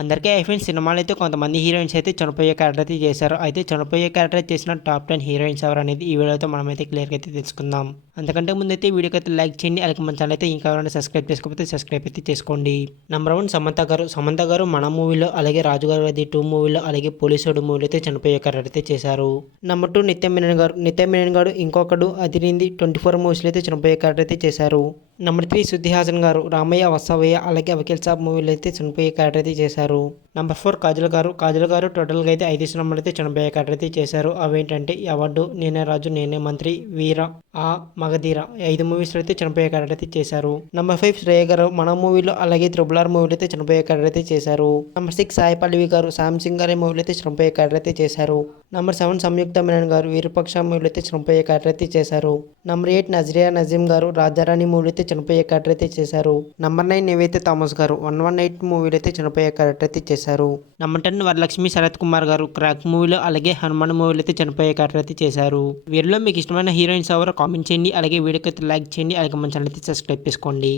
అందరికీ అయిపోయిన సినిమాలు అయితే కొంతమంది హీరోయిన్స్ అయితే చనిపోయే క్యారెక్టర్ అయితే చేశారు. అయితే చనిపోయే క్యారెక్టర్ చేసిన టాప్ 10 హీరోయిన్స్ ఎవరు అనేది ఈ వీడియోతో మనమైతే క్లియర్గా అయితే తెలుసుకుందాం. అంతకంటే ముందైతే వీడియోకి అయితే లైక్ చేయండి. అలాగే మన ఛానల్ అయితే ఇంకా ఎవరైనా సబ్స్క్రైబ్ చేసుకోకపోతే సబ్స్క్రైబ్ అయితే చేసుకోండి. నెంబర్ 1 సమంత గారు మన మూవీలో, అలాగే రాజుగారు అది 2 మూవీలో, అలాగే పోలీసుడు మూవీలో అయితే చనిపోయే క్యారెక్టర్ అయితే చేశారు. నెంబర్ 2 నిత్య మీనన్ గారు ఇంకొకడు అదిరింది 24 మూవీస్లో అయితే చనిపోయే క్యారెక్టర్ అయితే చేశారు. నెంబర్ 3 శృతి హాసన్ గారు రామయ్య వసవయ్య అలాగే వకీల్ సాబ్ మూవీలో అయితే చనిపోయే క్యారెక్టర్ అయితే చేశారు. నెంబర్ 4 కాజల్ గారు టోటల్గా అయితే 5 సినిమాలు అయితే చనిపోయే క్యారెక్టర్ అయితే చేశారు. అవేంటంటే అవార్డు, నేనే రాజు, నేనే మంత్రి, వీర, ఆ మగధీర 5 మూవీస్లో అయితే చనిపోయే క్యారెక్టర్ అయితే చేశారు. నెంబర్ 5 శ్రేయ గారు మన మూవీలో, అలాగే త్రిబుల్ మూవీలో అయితే చనిపోయే క్యారెక్టర్ అయితే చేశారు. నెంబర్ 6 సాయి పల్లవి గారు శ్యామ్ సింగ్ గారి మూవీలో అయితే చనిపోయే క్యారెక్టర్ అయితే చేశారు. నెంబర్ 7 సంయుక్త మీనన్ గారు విరూపాక్ష మూవీలో అయితే చనిపోయే క్యారెక్టర్ అయితే చేశారు. నెంబర్ 8 నజరియా నజీం గారు రాజారాణి మూవీలో అయితే చనిపోయే క్యారెక్టర్ అయితే చేశారు. నెంబర్ 9 నివేత థామస్ గారు 118 మూవీలో అయితే చనిపోయే క్యారెక్టర్ అయితే చేశారు. నెంబర్ 10 వరలక్ష్మి శరత్ కుమార్ గారు క్రాక్ మూవీలో, అలాగే హనుమాన్ మూవీలో అయితే చనిపోయే క్యారెక్టర్ అయితే చేశారు. వీరిలో మీకు ఇష్టమైన హీరోయిన్స్ ఎవరో కామెంట్ చేయండి. అలాగే వీడియోకి అయితే లైక్ చేయండి. అలాగే మన ఛానల్ అయితే సబ్స్క్రైబ్ చేసుకోండి.